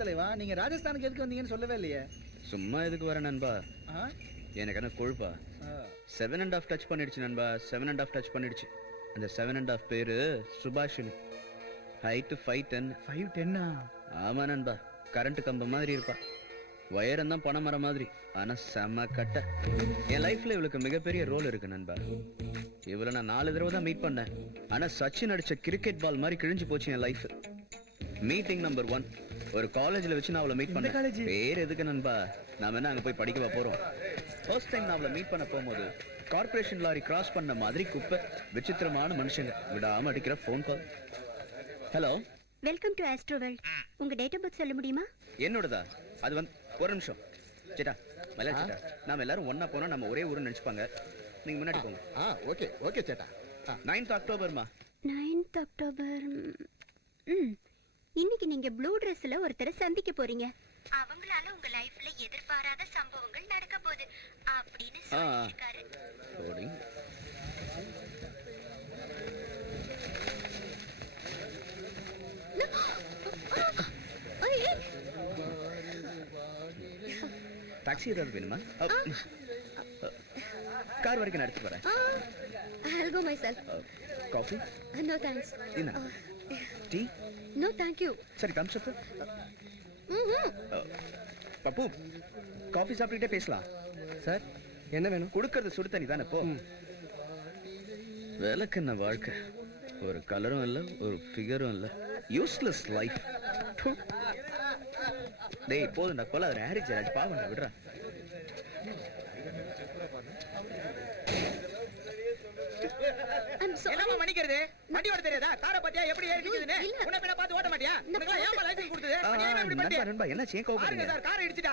தலைவா, நீங்க ராஜஸ்தானுக்கு எதுக்கு வந்தீங்கன்னு சொல்லவே இல்லையே. சும்மா எதுக்கு வர நண்பா? எனக்கு என்ன கொழுப்பா? 7.5 டச் பண்ணிடுச்சு நண்பா. 7.5 டச் பண்ணிடுச்சு. அந்த 7.5 பேரு சுபாஷினி. ஹைட் 5'10". 5'10"? ஆமா நண்பா, கரண்ட் கம்ப மாதிரி இருப்பா. வயரம் தான் பணமரம் மாதிரி, ஆனா செம கட்ட. என் லைஃப்ல இவளுக்கு மிகப்பெரிய ரோல் இருக்கு நண்பா. இவளை நான் 4 தடவை தான் மீட் பண்ணேன். ஆனா சச்சின் அடிச்ச கிரிக்கெட் பால் மாதிரி கிழிஞ்சு போச்சு என் லைஃப். மீட்டிங் நம்பர் 1 ஒரு காலேஜ்ல வச்சு நான் அவளை மீட் பண்ணேன். வேற எதுக்கு நண்பா, நாம என்ன அங்க போய் படிக்கவா போறோம்? ஃபர்ஸ்ட் டைம் நான் அவளை மீட் பண்ண போகும்போது கார்பரேஷன் லாரி கிராஸ் பண்ண மாதிரி குப்பை. விசித்திரமான மனுஷங்க, விடாம அடிக்கிற phone call. Hello, welcome to Astro world. உங்க டேட் ஆஃப் பர்த் சொல்ல முடியுமா? என்னோடதா? அது வந்து ஒரு நிமிஷம் சேட்டா, மலையா சேட்டா, நாம எல்லாரும் ஒன்னா போனா நம்ம ஒரே ஊருன்னு நினைச்சுப்பாங்க. நீங்க முன்னாடி போங்க. ஓகே ஓகே சேட்டா. 9th அக்டோபர்மா. 9th October. இன்னைக்கு நீங்க ப்ளூ ட்ரெஸ்ல ஒருத்தரை சந்திக்க போறீங்க. அவங்களால உங்க லைஃப்ல எதிர்பாராத சம்பவங்கள் நடக்க போகுது அப்படின்னு சொல்லிருக்காரு. டாக்ஸி ஏதாவது வேணுமா? கார் வரைக்கும் நான் எடுத்து வரேன். I'll go myself. Coffee? No thanks. என்ன? டீ? No thank you. சரி, தம்ஸ் அப். பப்பு, காஃபி சாப்பிட்டுட்டே பேசலாம். சார், என்ன வேணும்? கொடுக்கறது சுடு தண்ணி தானே. போ. வேலைக்கு என்ன வாழ்க்கை? ஒரு கலரும் இல்ல, ஒரு ஃபிகரும் இல்ல. Useless life. டேய் போதும்டா, கொலை ஹாரி ஜெராஜ் பாவம்டா, விடுறா. என்னமா மணிக்கிறது? வண்டி ஓட தெரியாதா? காரை பத்தியா எப்படி ஏறி நிக்குதுன்னு? உன்னை பின்ன பார்த்து ஓட்ட மாட்டியா? உனக்கு ஏமா லைசென்ஸ் கொடுத்தது? நண்பா என்ன சேன் கோவம் பாருங்க சார், காரை இடிச்சிட்டா.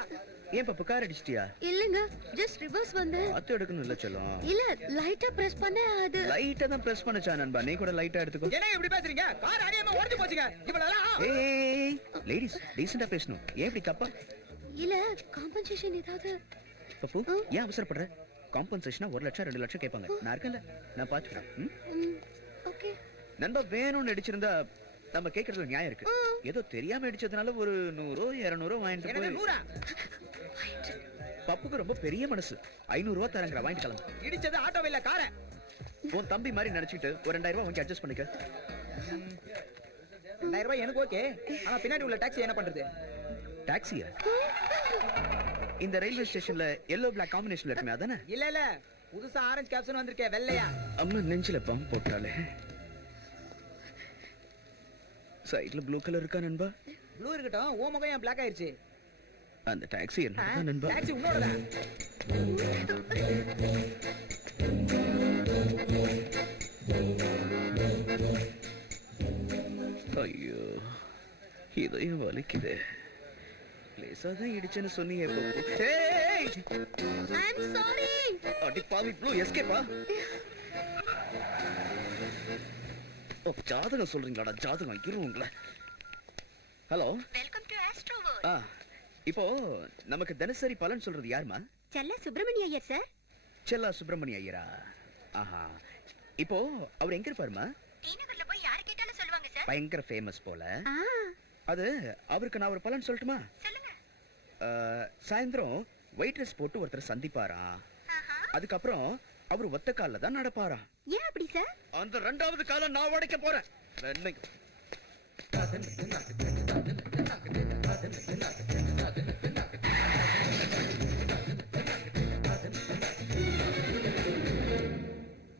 ஏன் பப்பு கார் அடிச்சிட்டியா? இல்லங்க, ஜஸ்ட் ரிவர்ஸ் வந்து அத்து எடுக்கணும் இல்ல செல்லம். இல்ல, லைட்டா பிரஸ் பண்ண. அது லைட்டா தான் பிரஸ் பண்ணச்சா நண்பா. நீ கூட லைட்டா எடுத்துக்கோ. என்ன இப்படி பேசுறீங்க? கார் அநியாயமா உடைஞ்சு போச்சுங்க. இவ்வளவுலாம் ஏய் லேடீஸ் டீசன்ட்டா பேசணும். ஏன் இப்படி கப்பா? இல்ல, காம்பன்சேஷன் ஏதாவது. பப்பு ஏன் அவசரப்படுற? காம்பன்சேஷனா 1 லட்சம் 2 லட்சம் கேட்பாங்க. நான் இருக்கேன்ல, நான் பாத்துக்கிறேன். ஓகே நண்பா, வேணும்னு அடிச்சிருந்தா நம்ம கேக்குறது நியாயம் இருக்கு. ஏதோ தெரியாம அடிச்சதுனால ஒரு 100 200 வாங்கிட்டு போய். 100? பப்புக்கு ரொம்ப பெரிய மனசு. 500 ரூபாய் தரங்கற வாங்கிட்டு கிளம்பு. இடிச்சது ஆட்டோ இல்ல, காரை. உன் தம்பி மாதிரி நினைச்சிட்டு ஒரு 2000 ரூபாய் வாங்கி அட்ஜஸ்ட் பண்ணிக்க. 2000 ரூபாய் எனக்கு ஓகே. ஆனா பின்னாடி உள்ள டாக்ஸி என்ன பண்றது? டாக்ஸியா? இந்த ரயில்வே ஸ்டேஷன்ல yellow black காம்பினேஷன்ல இருக்குமே அதானே? இல்ல இல்ல, புதுசா ஆரஞ்சு கேப்சன் வந்திருக்கே, வெள்ளையா. அம்மா நெஞ்சில பாம்பு போட்டாலே. சைடுல ப்ளூ கலர் இருக்கா நண்பா? ப்ளூ இருக்கட்டும், ஓ முகம் ஏன் பிளாக் ஆயிருச்சு? அந்த டாக்ஸி என்னடா நண்பா? டாக்ஸி உன்னோடதா? ஐயோ, இதயம் வலிக்குது. லேசா தான் இடிச்சேன்னு சொன்னீங்க. ஏய் ஐ அம் சாரி. அடி பாவி, ப்ளூ எஸ்கேப்பா? ஓ, ஜாதகம் சொல்றீங்களாடா? ஜாதகம் இருங்கள. Hello, welcome to Astro World. இப்போ நமக்கு தினசரி பலன் சொல்றது யாருமா? செல்ல சுப்பிரமணிய ஐயர் சார். செல்லா சுப்பிரமணிய ஐயரா? ஆஹா. இப்போ அவர் எங்க இருப்பாருமா? டீநகர்ல போய் யாரை கேட்டாலும் சொல்லுவாங்க சார். பயங்கர ஃபேமஸ் போல. அது அவருக்கு நான் ஒரு பலன் சொல்லட்டுமா? சொல்லுங்க. சாயந்தரம் ஒயிட் ட்ரெஸ் போட்டு ஒருத்தர் சந்திப்பாரா. அதுக்கப்புறம் அவர் ஒத்த கால்ல தான் நடப்பாரா. ஏன் அப்படி சார்? அந்த 2வது காலை நான் உடைக்க போறேன்.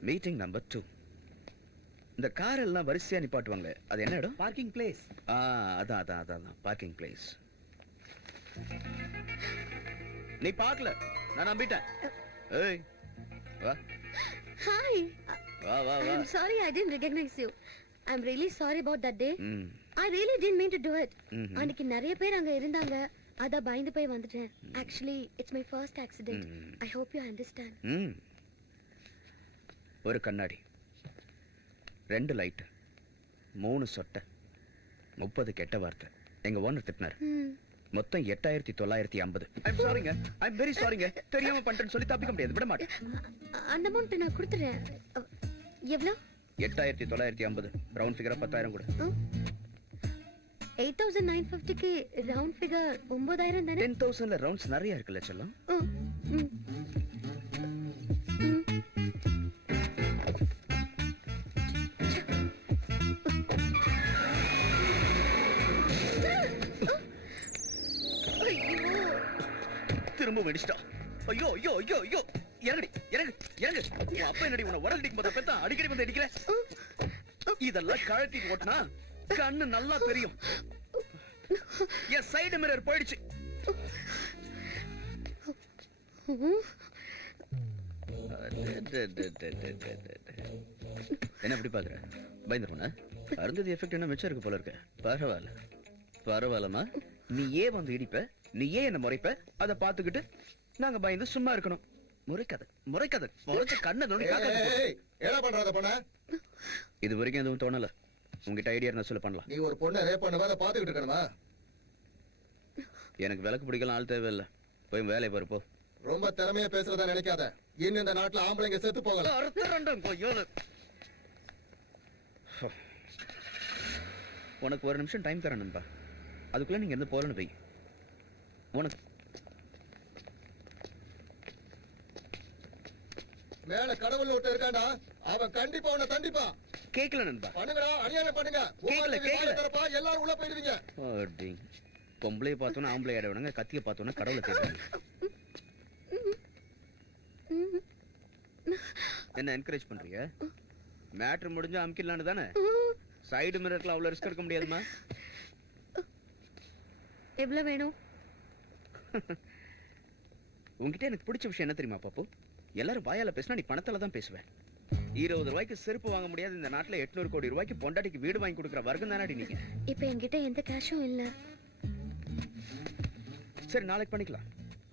Meeting number 2. இந்த கார் எல்லாம் வரிசையா நிப்பாட்டுவாங்க, அது என்ன இடம்? Parking place. அதான் அதான் அதான் பார்க்கிங் பிளேஸ். நீ பார்க்கல, நான் நம்பிட்டேன். ஏய் வா. ஹாய். வா வா வா. I'm sorry I didn't recognize you. I'm really sorry about that day. I really didn't mean to do it. அன்னைக்கு நிறைய பேர் அங்க இருந்தாங்க, அத பயந்து போய் வந்துட்டேன். Actually it's my first accident. I hope you understand. ஒரு கண்ணாடி, 2 லைட், 3 சொட்டை, 30 கெட்ட வார்த்தை. எங்க ஓனர் திட்டினார். மொத்தம் 8950. I'm sorryங்க, I'm very sorryங்க. தெரியாம பண்ணிட்டேன்னு சொல்லி தப்பிக்க முடியாது, விட மாட்டேன். அந்த அமௌண்ட் நான் கொடுத்துறேன். எவ்வளவு? 8950. ரவுண்ட் ஃபிகரா 10000 கூட. 8,950க்கு ரவுண்ட் ஃபிகர் 9,000 தானே? 10,000ல ரவுண்ட்ஸ் நிறைய இருக்குல்ல செல்லம். ம், ம். ம். ஐயோ, திரும்ப வெடிச்சிட்டா. ஐயோ ஐயோ ஐயோ ஐயோ, இறங்குடி இறங்கு இறங்கு. உன் அப்பா என்னடி உன்னை உரல் அடிக்கும் போத பெத்தா அடிக்கடி வந்து அடிக்கல. இதெல்லாம் கழட்டி ஓட்டினா கண்ணு நல்லா தெரியும். என் சைடு மிரர் போயிடுச்சு. என்ன இப்படி பாக்குற? பயந்துருவன? அருந்ததி எஃபெக்ட் என்ன மிச்சம் இருக்கு போல இருக்கு. பரவாயில்ல பரவாயில்லம்மா. நீ ஏன் வந்து இடிப்ப, நீ ஏன் என்ன முறைப்ப, அதை பாத்துக்கிட்டு நாங்க பயந்து சும்மா இருக்கணும். முறைக்காத முறைக்காத, முறைச்சு கண்ணை நோண்டி காக்காத. என்ன பண்றத பொண்ண? இது வரைக்கும் எதுவும் தோணல. உங்ககிட்ட ஐடியா இருந்தா சொல்ல பண்ணலாம். நீ ஒரு பொண்ணை ரேப் பண்ணவத பாத்துக்கிட்டு இருக்கணுமா? எனக்கு விளக்கு பிடிக்கலாம் ஆள் தேவையில்லை. போய் வேலையை பாரு போ. ரொம்ப திறமையா பேசுறதா நினைக்காத. இன்னும் இந்த நாட்டுல ஆம்பளைங்க செத்து போகல. உனக்கு ஒரு நிமிஷம் டைம் தரேன் நண்பா. அதுக்குள்ள நீங்க இருந்து போறன்னு போய் உனக்கு மேல கடவுள் ஒருத்தர் இருக்காண்டா, அவன் கண்டிப்பா உன்னை தண்டிப்பான். கேக்கல நண்பா. பண்ணுங்கடா, அநியாயம் பண்ணுங்க. கேக்கல, கேக்கல. தரப்பா எல்லாரும் உள்ள போயிடுவீங்க. அடி பொம்பளைய பார்த்தோன்னா ஆம்பளை ஆடவனுங்க, கத்திய பார்த்தோன்னா கடவுளை தேடுவாங்க. என்ன என்கரேஜ் பண்றீங்க? மேட்ரு முடிஞ்சு அமுக்கிடலான்னு தானே? சைடு மிரர்ல அவ்வளவு ரிஸ்க் எடுக்க முடியாதுமா. எவ்வளவு வேணும்? உங்ககிட்ட எனக்கு பிடிச்ச விஷயம் என்ன தெரியுமா பாப்பு? எல்லாரும் வாயால பேசினா நீ பணத்தால தான் பேசுவேன். 20 ரூபாய்க்கு செருப்பு வாங்க முடியாது இந்த நாட்டுல 800 கோடி ரூபாய்க்கு பொண்டாட்டிக்கு வீடு வாங்கி கொடுக்குற வர்க்கம் தானடி நீங்க. இப்ப என்கிட்ட எந்த கேஷும் இல்ல. சரி நாளைக்கு பண்ணிக்கலாம்,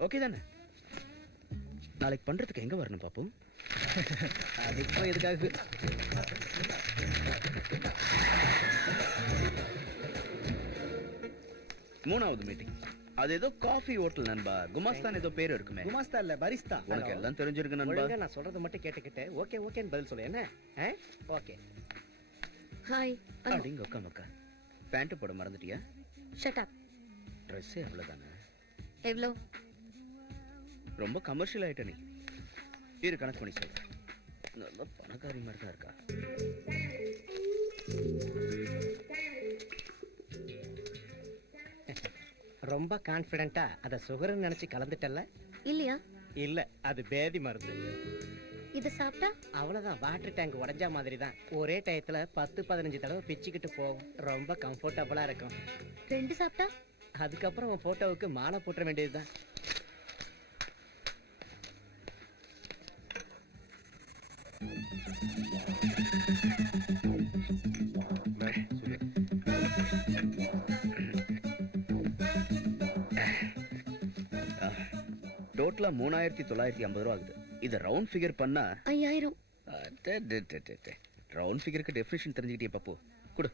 ஓகே தானே? நாளைக்கு பண்றதுக்கு எங்க வரணும் பாப்பு? அதுக்கு எதுக்காக? மூணாவது மீட்டிங். அது ஏதோ காஃபி ஹோட்டல் நண்பா. குமாஸ்தான் ஏதோ பேர் இருக்குமே. குமாஸ்தா இல்ல, பரிஸ்தா. உனக்கு எல்லாம் தெரிஞ்சிருக்கு நண்பா. நான் சொல்றத மட்டும் கேட்டுக்கிட்டு ஓகே ஓகேன்னு பதில் சொல்லு. என்ன ஓகே? ஹாய். அப்படிங்க உட்கா மக்கா. பேண்ட் போட மறந்துட்டியா? Shut up. ட்ரெஸ்ஸே அவ்வளவுதானே? எவ்வளோ? ரொம்ப கமர்ஷியல் ஆயிட்ட நீ. இரு கணக்கு பண்ணி சொல்ற. நல்ல பணக்காரி மாதிரி தான் இருக்கா. ரொம்ப கான்ஃபிடென்ட்டா அத சுகர்னு நினைச்சு கலந்துட்டல்ல? இல்லையா? இல்ல, அது பேதி மருந்து. இத சாப்பிட்டா அவ்வளவுதான், வாட்டர் டேங்க் உடைஞ்ச மாதிரி தான். ஒரே டயத்துல 10-15 தடவை பிச்சுக்கிட்டு போகும். ரொம்ப கம்ஃபர்டபுளா இருக்கும். 2 சாப்பிட்டா? அதுக்கப்புறம் உன் போட்டோவுக்கு மாலை போட்டுற வேண்டியதுதான். டோட்டலா 3,950 ரூபா ஆகுது. இத ரவுண்ட் ஃபிகர் பண்ணா 5,000. ரவுண்ட் ஃபிகருக்கு டெஃபினிஷன் தெரிஞ்சுக்கிட்டே பாப்பு. கொடு.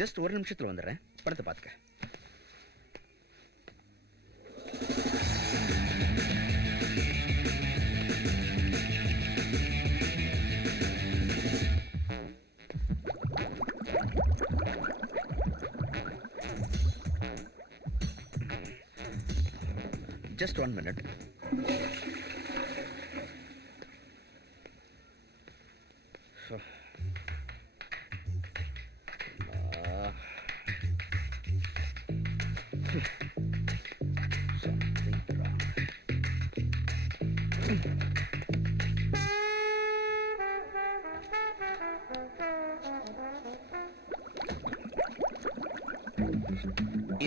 ஜஸ்ட் ஒரு நிமிஷத்துல வந்துடுறேன். படத்தை பார்த்துக்க. Just 1 minute.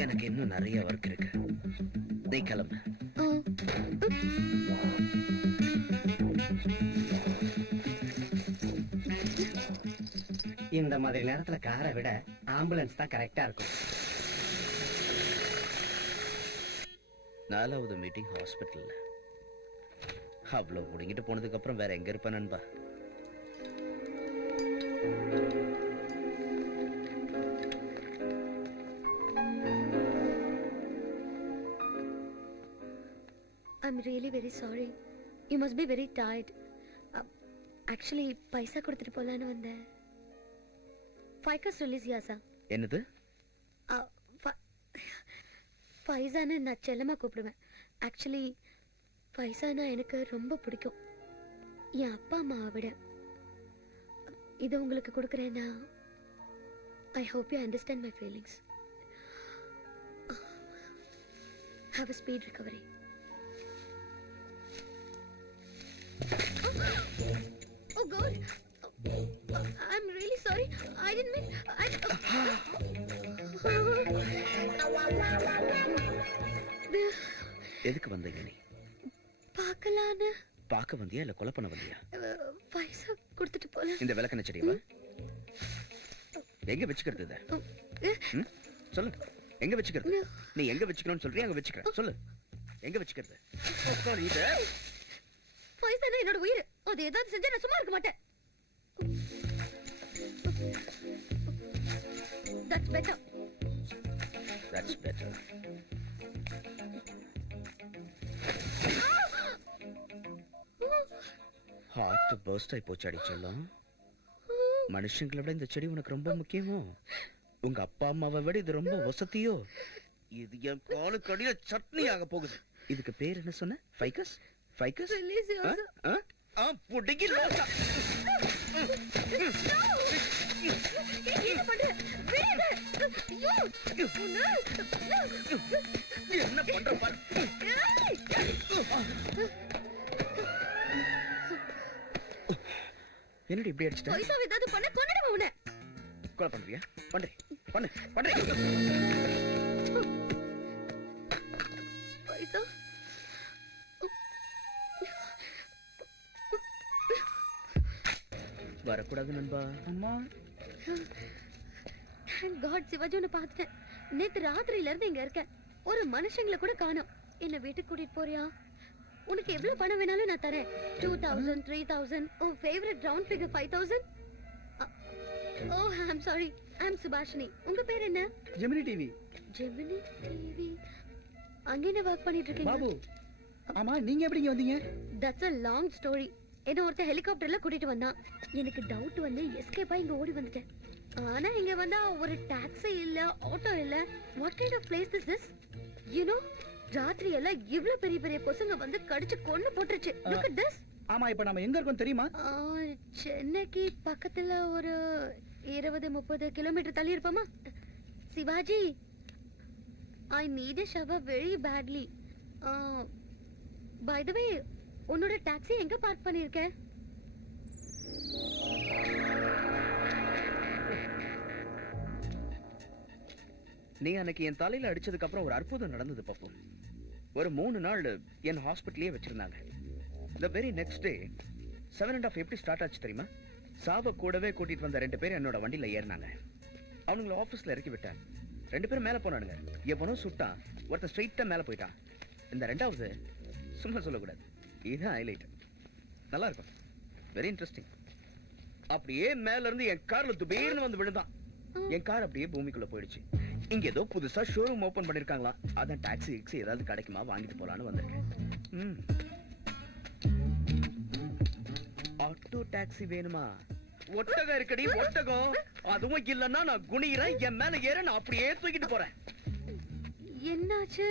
எனக்கு இன்னும் நிறைய ஒர்க் இருக்கு. நீ கிளம்பு. இந்த மாதிரி நேரத்துல காரை விட ஆம்புலன்ஸ் தான் கரெக்டா இருக்கும். 4வது மீட்டிங் ஹாஸ்பிட்டல்ல. அவ்வளோ முடிங்கிட்டு போனதுக்கு அப்புறம் வேற எங்க இருப்பேன் நண்பா? I'm really very sorry. You must be very tired. Actually, பைசா கொடுத்துட்டு போலான்னு வந்தேன். ஃபைக்கஸ் ரிலீஸ் யாசா? என்னது? ஃபைசான்னு நான் செல்லமா கூப்பிடுவேன். ஆக்சுவலி ஃபைசானா எனக்கு ரொம்ப பிடிக்கும், என் அப்பா அம்மாவை விட. இது உங்களுக்கு கொடுக்குறேன்னா I hope you understand my feelings. Have a speed recovery. Oh God! I'm really sorry. I didn't mean. எதுக்கு வந்தீங்க நீ? பார்க்கலான்னு. பார்க்க வந்தியா இல்ல கொலை பண்ண வந்தியா? பைசா கொடுத்துட்டு போல. இந்த விளக்கெண்ணெய் செடியவா? எங்க வச்சுக்கிறது இத? சொல்லு. எங்க வச்சுக்கிறது? நீ எங்க வச்சுக்கணும்னு சொல்றியா? அங்க வச்சுக்கிறேன். சொல்லு. எங்க வச்சுக்கிறது? இது பைசா என்னோட உயிர். அது ஏதாவது செஞ்சா நான் சும்மா இருக்க மாட்டேன். That's better. That's better. Heart first ஆகி போச்சு அடிச்செல்லாம். மனுஷங்களை விட இந்த செடி உனக்கு ரொம்ப முக்கியமோ? உங்க அப்பா அம்மாவை விட இது ரொம்ப வசதியோ? இது என் காலுக்கு அடியில சட்னி ஆக போகுது. இதுக்கு பேர் என்ன சொன்ன? ஃபைக்கஸ்? ஃபைக்கஸ்? Release yourself. புடிக்கி லோசா. என்ன பண்ற? விடு. என்ன பண்ற பாரு. என்னடி இப்படி அடிச்சிட்ட? பைசா ஏதாவது பண்ண கொன்னுடுவேன் உன்னை. கொலை பண்றியா? பண்ணு பண்ணு பண்ணு. பைசா வரக்கூடாது நண்பா. அம்மா Thank God சிவாஜி உன்னை பார்த்துட்டேன். நேத்து ராத்திரியில இருந்து இங்க இருக்கேன். ஒரு மனுஷங்களை கூட காணோம். என்ன வீட்டுக்கு கூட்டிட்டு போறியா? உனக்கு எவ்வளவு பணம் வேணாலும் நான் தரேன். 2000, 3000, உன் favourite round figure 5000. Oh I'm sorry, I'm Subhashini. உங்க பேர் என்ன? Gemini TV. Gemini TV. அங்க என்ன வர்க் பண்ணிட்டு இருக்கீங்க? பாபு, ஆமா நீங்க எப்படிங்க வந்தீங்க? That's a long story. என்ன ஒருத்த ஹெலிகாப்டர்ல கூட்டிட்டு வந்தான். எனக்கு டவுட் வந்து எஸ்கேப் ஆகி இங்க ஓடி வந்துட்டேன். ஆனா இங்க வந்தா ஒரு டாக்ஸி இல்ல, ஆட்டோ இல்ல. What kind of place is this? You know, ராத்திரி எல்லாம் இவ்ளோ பெரிய பெரிய கொசுங்க வந்து கடிச்சு கொன்னு போட்டுருச்சு. Look at this. ஆமா இப்ப நாம எங்க இருக்கோம் தெரியுமா? சென்னைக்கு பக்கத்துல ஒரு 20-30 கிலோமீட்டர் தள்ளி இருப்போமா? Shivaji, I need a shower very badly. By the way, உன்னோட டாக்ஸி எங்க பார்க் பண்ணிருக்க? நீ அன்னைக்கு என் தலையில அடிச்சதுக்கு அப்புறம் ஒரு அற்புதம் நடந்தது பாப்பு. ஒரு 3 நாள் என் ஹாஸ்பிட்டலே வச்சிருந்தாங்க. The very next day 7:30 எப்படி ஸ்டார்ட் ஆச்சு தெரியுமா? சாவ கூடவே கூட்டிட்டு வந்த 2 பேர் என்னோட வண்டியில ஏறினாங்க. அவனுங்களை ஆபீஸ்ல இறக்கி விட்டேன். 2 பேரும் மேல போனானுங்க. எவனோ சுட்டான், ஒருத்தன் ஸ்ட்ரைட்டா மேல போயிட்டான். இந்த 2வது சும்மா சொல்லக்கூடாது, இதுதான் ஹைலைட். நல்லா இருக்கும், வெரி இன்ட்ரெஸ்டிங். அப்படியே மேல இருந்து என் கார்ல துபீர்னு வந்து விழுந்தான். என் கார் அப்படியே பூமிக்குள்ள போயிடுச்சு. இங்க ஏதோ புதுசா ஷோரூம் ஓபன் பண்ணிருக்காங்களா, அதான் டாக்ஸி ஏதாவது கிடைக்குமா வாங்கிட்டு போலான்னு வந்திருக்கேன். ஆட்டோ டாக்ஸி வேணுமா? ஒட்டகம் இருக்கடி, ஒட்டகம். அதுவும் இல்லன்னா நான் குனிறேன், என் மேல ஏற நான் அப்படியே தூக்கிட்டு போறேன். என்னாச்சு?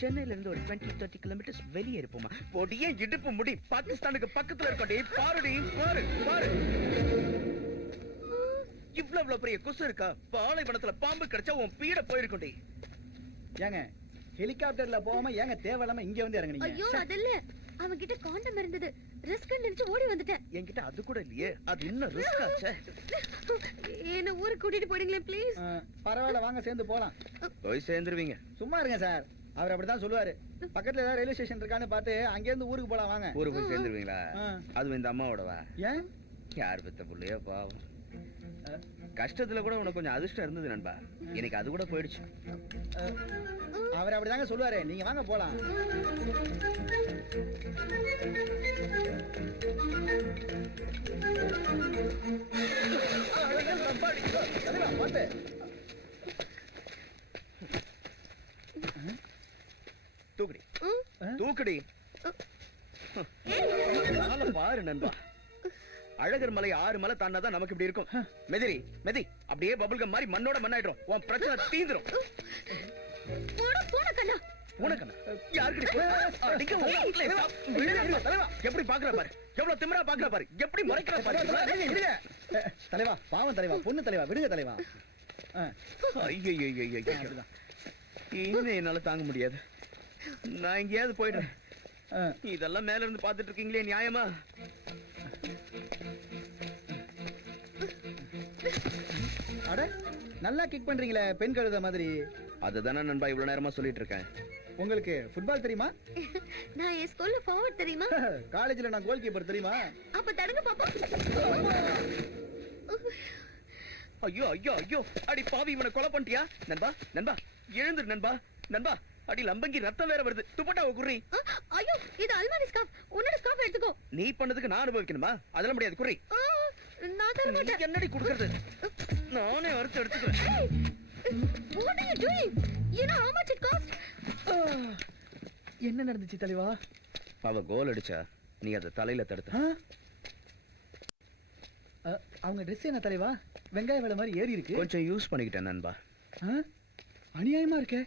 சென்னையில இருந்து ஒரு 20-30 கிலோமீட்டர்ஸ் வெளியே இருப்போமா. பொடியே இடுப்பு முடி பாகிஸ்தானுக்கு பக்கத்துல இருக்கடி. பாருடி, பாரு பாரு. இவ்வளவு பெரிய கொசு இருக்கா? பாலைவனத்துல பாம்பு கிடைச்சா உன் பீட போயிருக்கோண்டி. ஏங்க ஹெலிகாப்டர்ல போகாம ஏங்க தேவையில்லாம இங்க வந்து இறங்குனீங்க? ஐயோ அதல்ல, அவன் கிட்ட காண்டம் இருந்தது. ரிஸ்க் நினைச்சு ஓடி வந்துட்டேன். என்கிட்ட அது கூட இல்லையே, அது இன்னும் ரிஸ்க் ஆச்சே. என்ன ஊருக்கு கூட்டிட்டு போறீங்களே ப்ளீஸ்? பரவாயில்ல வாங்க சேர்ந்து போலாம். போய் சேர்ந்துருவீங்க. சும்மா இருங்க சார், அவர் அப்படித்தான் சொல்லுவாரு. பக்கத்துல ஏதாவது ரயில்வே ஸ்டேஷன் இருக்கான்னு பார்த்து அங்க இருந்து ஊருக்கு போலாம் வாங்க. ஊருக்கு போய் சேர்ந்துருவீங்களா? ஆ. அதுவும் இந்த அம்மாவோடவா? ஏன்? யார் பெத்த புள்ளையோ பாவம். கஷ்டத்துல கூட உனக்கு கொஞ்சம் அதிர்ஷ்டம் இருந்தது நண்பா. எனக்கு அது கூட போயிடுச்சு. அவர் அப்படிதாங்க சொல்லுவாரு. நீங்க வாங்க போலாம். தலைவா, பார்த்து. தூக்குடி தூக்குடி. ஆளை பாரு நண்பா. அழகர் மலை 6 மலை தாண்டாதான் நமக்கு இப்படி இருக்கும். மெதிரி மெதி அப்படியே பபுள் கம் மாதிரி மண்ணோட மண்ணாயிடும். உன் பிரச்சனை தீந்துரும். பூனைக்கண்ணா யாருக்கிட்ட எப்படி பாக்குற பாரு, எவ்வளவு திமிரா பாக்குற பாரு, எப்படி முறைக்கிற பாரு. விடுங்க தலைவா, பாவம் தலைவா, பொண்ணு தலைவா, விடுங்க தலைவா. ஐயோ இன்னும் என்னால தாங்க முடியாது. நான் எங்கேயாவது போயிடுறேன். இதெல்லாம் மேல இருந்து பாத்துட்டு இருக்கீங்களே நியாயமா? அட நல்லா கிக் பண்றீங்களே பெண் கழுத மாதிரி. அதுதானே நண்பா இவ்வளவு நேரமா சொல்லிட்டு இருக்கேன். உங்களுக்கு ஃபுட்பால் தெரியுமா? நான் என் ஸ்கூல்ல ஃபார்வர்ட் தெரியுமா? காலேஜ்ல நான் கோல் கீப்பர் தெரியுமா? அப்ப தடுங்க பாப்பா. ஐயோ ஐயோ ஐயோ அடி பாவி, இவனை கொலை பண்ணிட்டியா? நண்பா நண்பா எழுந்துரு நண்பா. நண்பா அடி லம்பங்கி ரத்தம் வேற வருது. துப்பட்டாவை குர்ரி. ஐயோ இது அல்மாரி ஸ்கார்ஃப். உன்னோட ஸ்கார்ஃப் எடுத்துக்கோ. நீ பண்ணதுக்கு நான் அனுபவிக்கணுமா? அதெல்லாம் முடியாது குர்ரி. நான் தர மாட்டேன். என்னடி குடுக்குறது? நானே அறுத்து எடுத்துக்கிறேன். What are you doing? You know how much it cost? என்ன நடந்துச்சு தலைவா? அவ கோல் அடிச்சா நீ அத தலையில தடுத்த. அவங்க ட்ரெஸ் என்ன தலைவா? வெங்காய வேலை மாதிரி ஏறி இருக்கு. கொஞ்சம் யூஸ் பண்ணிக்கிட்டேன் நண்பா. அநியாயமா இருக்கே.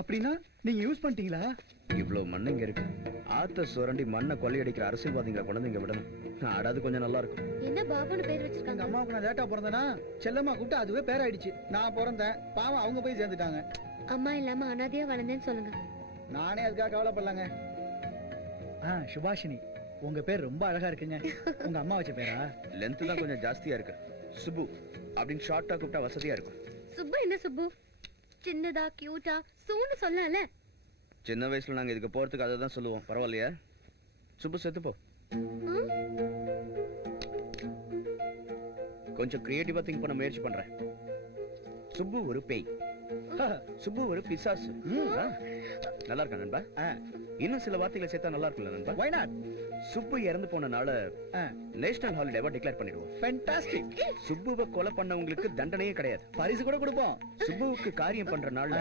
அப்படின்னா நீங்க யூஸ் பண்ணிட்டீங்களா? இவ்வளவு மண்ணு இங்க இருக்கு. ஆத்த சுரண்டி மண்ணை கொள்ளையடிக்கிற அரசியல்வாதிகளை கொண்டு இங்க விடணும். ஆடாது கொஞ்சம் நல்லா இருக்கும். என்ன பாபுன்னு பேர் எங்க வச்சிருக்காங்க? அம்மாவுக்கு நான் லேட்டா பிறந்தேனா செல்லம்மா கூப்பிட்டு அதுவே பேராயிடுச்சு. நான் பிறந்தேன், பாவம் அவங்க போய் சேர்ந்துட்டாங்க. அம்மா இல்லாம அனாதையா வளர்ந்தேன்னு சொல்லுங்க. நானே அதுக்காக கவலைப்படலாங்க. சுபாஷினி, உங்க பேர் ரொம்ப அழகா இருக்குங்க. உங்க அம்மா வச்ச பேரா? லென்த் தான் கொஞ்சம் ஜாஸ்தியா இருக்கு. சுப்பு அப்படின்னு ஷார்ட்டா கூப்பிட்டா வசதியா இருக்கும். சுப்பு என்ன சுப்பு? சின்னதா கியூட்டா சூன்னு சொல்லல. சின்ன வயசுல நாங்க இதுக்கு போறதுக்கு அதை தான் சொல்லுவோம். பரவாயில்லையா? சுப்பு செத்து போ. கொஞ்சம் கிரியேட்டிவா திங்க் பண்ண முயற்சி பண்றேன். சுப்பு ஒரு பேய், சுப்பு ஒரு பிசாசு. நல்லா இருக்கா நண்பா? இன்னும் சில வார்த்தைகளை சேர்த்தா நல்லா இருக்குல்ல நண்பா? Why not? சுப்பு இறந்து போன நாள நேஷனல் ஹாலிடேவா டிக்ளேர் பண்ணிடுவோம். Fantastic. சுப்புவை கொலை பண்ணவங்களுக்கு தண்டனையே கிடையாது. பரிசு கூட கொடுப்போம். சுப்புவுக்கு காரியம் பண்ற நாள்ல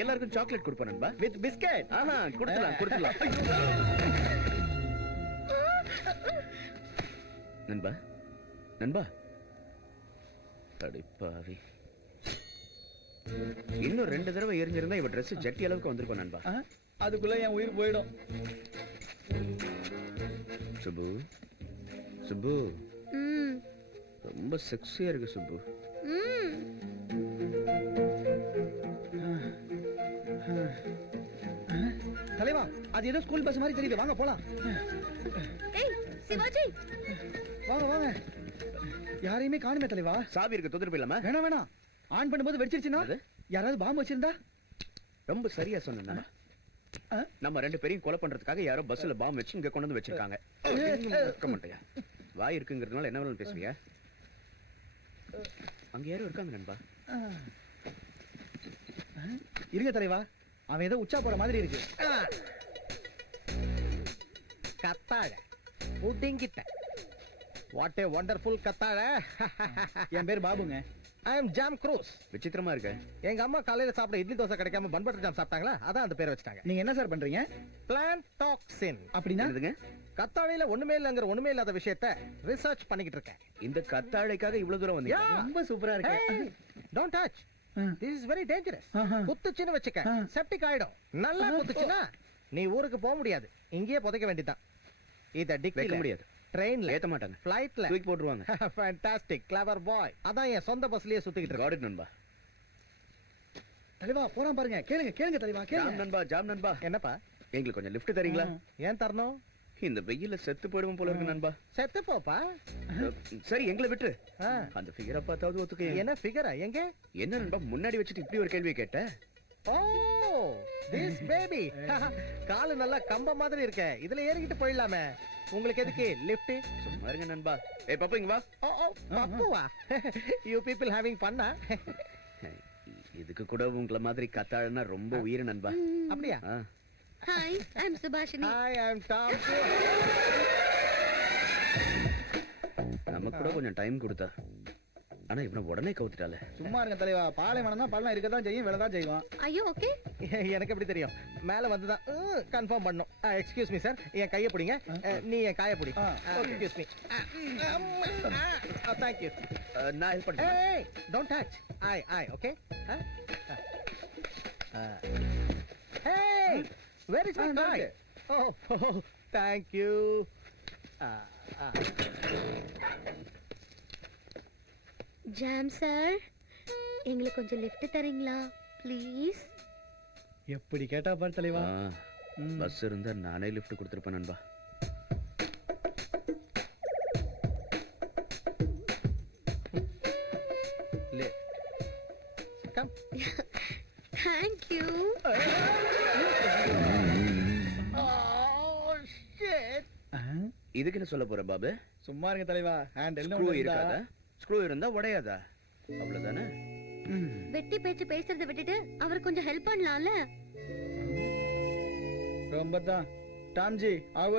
எல்லாருக்கும் சாக்லேட் கொடுப்போம் நண்பா. With biscuit. ஆஹா கொடுத்துலாம் கொடுத்துலாம். நண்பா நண்பா அடிப்பாவி, இன்னும் 2 தடவை எரிஞ்சிருந்தா இவ ட்ரெஸ் ஜட்டி அளவுக்கு வந்திருக்கும் நண்பா. அதுக்குள்ள என் உயிர் போயிடும். சுப்பு சுப்பு ரொம்ப செக்ஸியா இருக்கு சுப்பு. தலைவா, அது ஏதோ ஸ்கூல் பஸ் மாதிரி தெரியுது. வாங்க போலாம். ஏய் சிவாஜி, வாங்க வாங்க. யாரையுமே காணுமே தலைவா. சாவி இருக்கு, தொந்தரவு இல்லாம. வேணாம் வேணாம், ஆன் பண்ணும்போது வெடிச்சிருச்சுன்னா யாராவது பாம்பு வச்சிருந்தா? ரொம்ப சரியா சொன்ன. நம்ம 2 பேரையும் கொலை பண்றதுக்காக யாரோ பஸ்ல பாம்பு வச்சு இங்க கொண்டு வந்து வச்சிருக்காங்க. வாய் இருக்குங்கிறதுனால என்ன வேணாலும் பேசுவியா? அங்க யாரோ இருக்காங்க நண்பா. இருங்க தலைவா, அவன் ஏதோ உச்சா போற மாதிரி இருக்கு. கத்தாழ புடிங்கிட்ட. வாட் ஏ வண்டர்ஃபுல் கத்தாழ. என் பேர் பாபுங்க. ஐ அம் ஜாம் க்ரூஸ். விசித்திரமா இருக்கு. எங்க அம்மா காலையில சாப்பிட இட்லி தோசை கிடைக்காம பன் பட்டர் ஜாம் சாப்பிட்டாங்களா, அதான் அந்த பேரை வச்சிட்டாங்க. நீங்க என்ன சார் பண்றீங்க? Plant toxin. அப்படின்னா என்னதுங்க? கத்தாழையில ஒண்ணுமே இல்லங்கிற ஒண்ணுமே இல்லாத விஷயத்த ரிசர்ச் பண்ணிக்கிட்டு இருக்கேன். இந்த கத்தாழைக்காக இவ்வளவு தூரம் வந்தீங்க? ரொம்ப சூப்பரா இருக்கு. Don't touch. This is very dangerous. குத்துச்சுன்னு வச்சுக்க செப்டிக் ஆயிடும். நல்லா குத்துச்சுன்னா நீ ஊருக்கு போக முடியாது, இங்கேயே புதைக்க வேண்டியதான். இத டிக்கில வைக்க முடியாது, ட்ரெயின்ல ஏத்த மாட்டாங்க, ஃளைட்ல தூக்கி போட்டுருவாங்க. ஃபேண்டாஸ்டிக், கிளவர் பாய். அதான் என் சொந்த பஸ்லயே சுத்திக்கிட்டு காட் இருக்கேன். இட் நண்பா. தலைவா போறான் பாருங்க. கேளுங்க கேளுங்க தலைவா, ஜாம் கேளுங்க. நண்பா, ஜாம் நண்பா. என்னப்பா? எங்களுக்கு கொஞ்சம் லிஃப்ட் தரீங்களா? ஏன் தரணும்? இந்த வெயில்ல செத்து போயிடுவோம் போல இருக்கு நண்பா. செத்து போப்பா. சரி எங்களை விட்டு ஆ. அந்த ஃபிகரை பார்த்தாவது ஒத்துக்க. என்ன ஃபிகரா? எங்க? என்ன நண்பா முன்னாடி வச்சுட்டு இப்படி ஒரு கேள்வியை கேட்ட? ஓ திஸ் பேபி காலு நல்லா கம்ப மாதிரி இருக்க இதுல ஏறிக்கிட்டு போயிடலாமே உங்களுக்கு எதுக்கு லிஃப்ட் சும்மா இருங்க நண்பா. ஏய் பாப்பா இங்க வா. ஓ பப்புவா யூ பீப்பிள் ஹேவிங் ஃபன்னா இதுக்கு கூட உங்களை மாதிரி கத்தாழனா ரொம்ப உயிர் நண்பா. அப்படியா ஆ. Hi I am Subhashini. I am Tom நமக்கு கூட கொஞ்சம் டைம் கொடுத்தா. ஆனா இவனை உடனே கவுத்துட்டால. சும்மா இருங்க தலைவா, பாலைவனம் தான் பள்ளம் இருக்கதான் செய்யும், வேலை தான் செய்வோம். ஐயோ ஓகே. எனக்கு எப்படி தெரியும் மேல வந்து தான் கன்ஃபார்ம் பண்ணோம் எக்ஸ்கியூஸ் மீ சார் என் கையை பிடிங்க நீ என் கையை பிடி எக்ஸ்கியூஸ் மீ தேங்க் யூ நான் ஹெல்ப் பண்றேன். ஏய் don't touch I okay Hey, where is my guy? Oh, thank you. Jam sir எங்களுக்கு கொஞ்சம் லிஃப்ட் தரீங்களா ப்ளீஸ்? எப்படி கேட்டா பாரு தலைவா. பஸ் இருந்தா நானே லிஃப்ட் கொடுத்துருப்பேன் நண்பா. Come. Thank you. Oh, shit. இதுக்கு என்ன சொல்ல போற பாபு? சும்மா இருங்க தலைவா, ஹேண்ட் ஸ்க்ரூ இருக்காதா? ஸ்க்ரூ இருந்தா உடையாதா? அவ்வளவுதானே? வெட்டி பேச்சு பேசுறதை விட்டுட்டு அவர் கொஞ்சம் ஹெல்ப் பண்ணலாம்ல? ரொம்ப தான் டாம்ஜி ஆவோஜி.